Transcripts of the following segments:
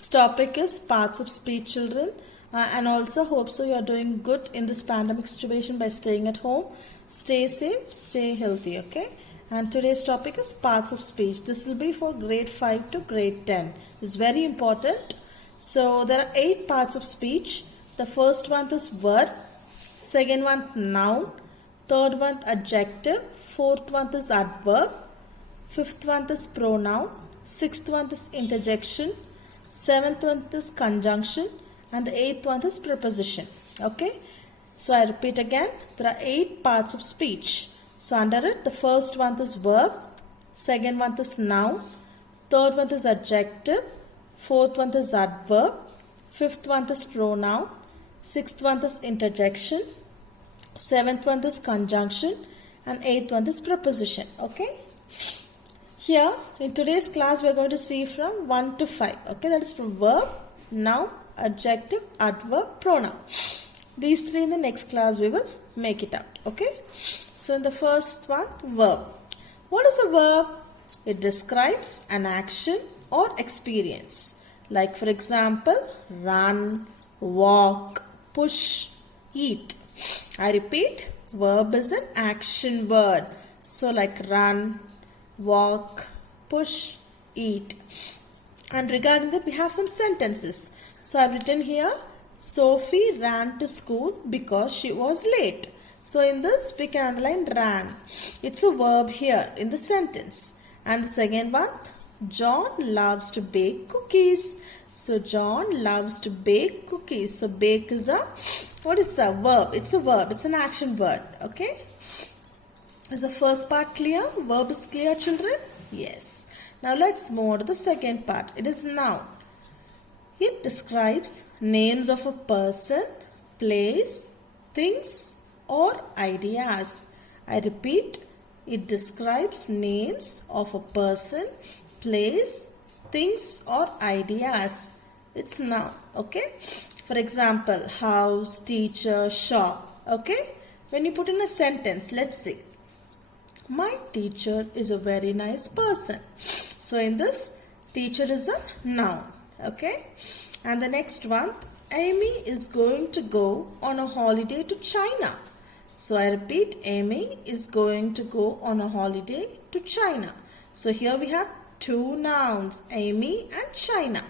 This topic is parts of speech, children, and also hope so you are doing good in this pandemic situation by staying at home. Stay safe, stay healthy, okay? And today's topic is parts of speech. This will be for grade 5 to grade 10. It's very important. So there are 8 parts of speech. The first one is verb, second one noun, third one adjective, fourth one is adverb, fifth one is pronoun, sixth one is interjection, seventh one is conjunction, and the eighth one is preposition. Okay, so I repeat again, there are 8 parts of speech. So under it, the first one is verb, second one is noun, third one is adjective, fourth one is adverb, fifth one is pronoun, sixth one is interjection, seventh one is conjunction, and eighth one is preposition. Okay, here in today's class we are going to see from 1 to 5. Okay, that is from verb, noun, adjective, adverb, pronoun. These 3 in the next class we will make it out. Okay, so in the first one, verb. What is a verb? It describes an action or experience. Like for example, run, walk, push, eat. I repeat, verb is an action word. So like run, walk, push, eat. And regarding that, we have some sentences. So I've written here, Sophie ran to school because she was late. So in this, we can underline ran. It's a verb here in the sentence. And the second one, John loves to bake cookies. So John loves to bake cookies. So bake is a, what is a verb? It's a verb. It's an action word. Okay. Is the first part clear? Verb is clear, children? Yes. Now let's move on to the second part. It is noun. It describes names of a person, place, things, or ideas. I repeat, it describes names of a person, place, things, or ideas. It's noun. Okay. For example, house, teacher, shop. Okay. When you put in a sentence, let's see. My teacher is a very nice person. So in this, teacher is a noun. Okay. And the next one, Amy is going to go on a holiday to China. So I repeat, Amy is going to go on a holiday to China. So here we have 2 nouns, Amy and China.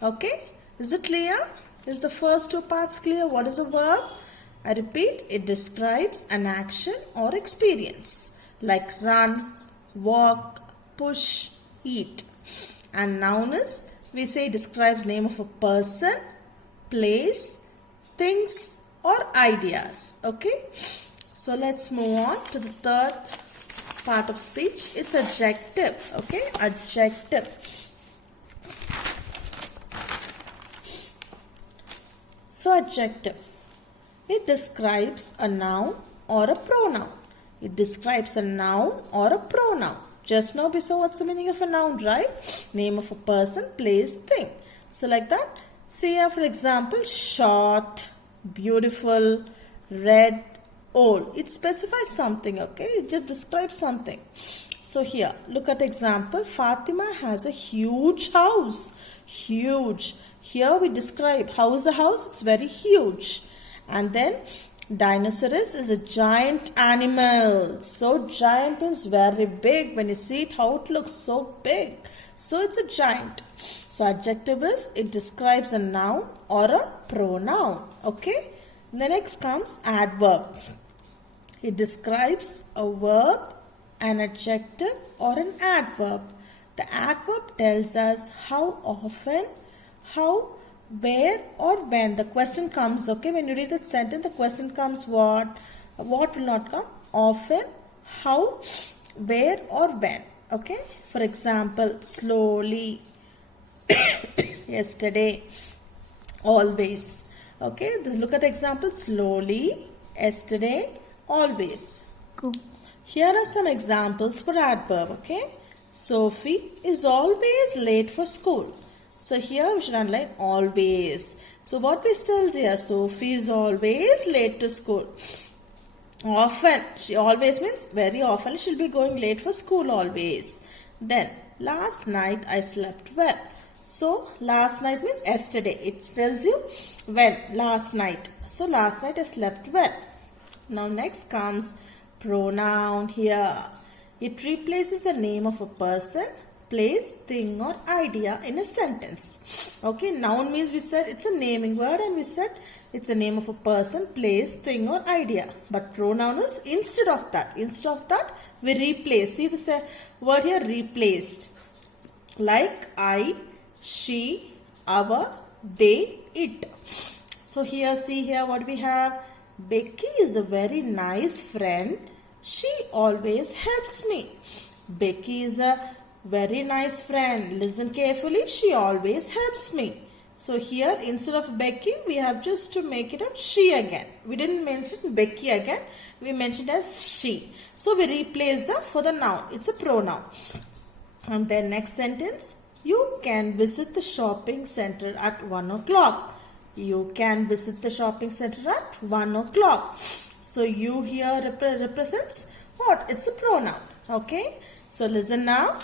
Okay. Is it clear? Is the first 2 parts clear? What is a verb? I repeat, it describes an action or experience. Like run, walk, push, eat. And noun is, we say, describes name of a person, place, things, or ideas. Okay. So let's move on to the third part of speech. It's adjective. Okay. Adjective. So adjective. It describes a noun or a pronoun. It describes a noun or a pronoun. Just now we saw what's the meaning of a noun, right? Name of a person, place, thing. So like that. See here for example, short, beautiful, red, old. It specifies something, okay? It just describes something. So here, look at the example. Fatima has a huge house. Huge. Here we describe how is a house? It's very huge. And then Dinosaurus is a giant animal. So giant means very big. When you see it, how it looks so big. So it's a giant. So adjective is, it describes a noun or a pronoun. Okay. The next comes adverb. It describes a verb, an adjective, or an adverb. The adverb tells us how often, how, where, or when. The question comes, okay, when you read that sentence, the question comes what? What will not come? Often, how, where, or when. Okay. For example, slowly, yesterday, always. Okay. Look at the example. Slowly, yesterday, always. Cool. Here are some examples for adverb. Okay. Sophie is always late for school. So here we should underline always. So what we tells here? Sophie is always late to school. Often. She always means very often she'll be going late for school always. Then last night I slept well. So last night means yesterday. It tells you when, last night. So last night I slept well. Now next comes pronoun here. It replaces the name of a person, place, thing or idea in a sentence. Okay, noun means we said it's a naming word and we said it's a name of a person, place, thing or idea. But pronoun is instead of that. Instead of that, we replace. See this word here, replaced. Like I, she, our, they, it. So here, see here what we have. Becky is a very nice friend. She always helps me. Becky is a very nice friend. Listen carefully. She always helps me. So here instead of Becky, we have just to make it out she again. We didn't mention Becky again. We mentioned as she. So we replace the for the noun. It's a pronoun. And then next sentence. You can visit the shopping center at 1 o'clock. You can visit the shopping center at 1 o'clock. So you here represents what? It's a pronoun. Okay. So listen now.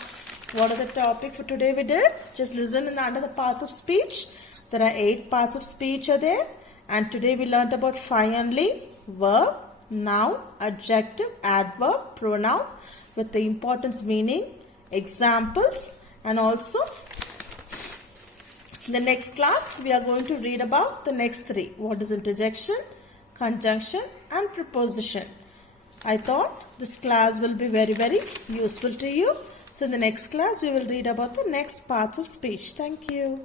What are the topic for today we did? Just listen under the parts of speech. There are 8 parts of speech are there. And today we learned about 5 only. Verb, noun, adjective, adverb, pronoun with the importance meaning, examples and also in the next class we are going to read about the next 3. What is interjection, conjunction and preposition. I thought this class will be very, very useful to you. So in the next class, we will read about the next parts of speech. Thank you.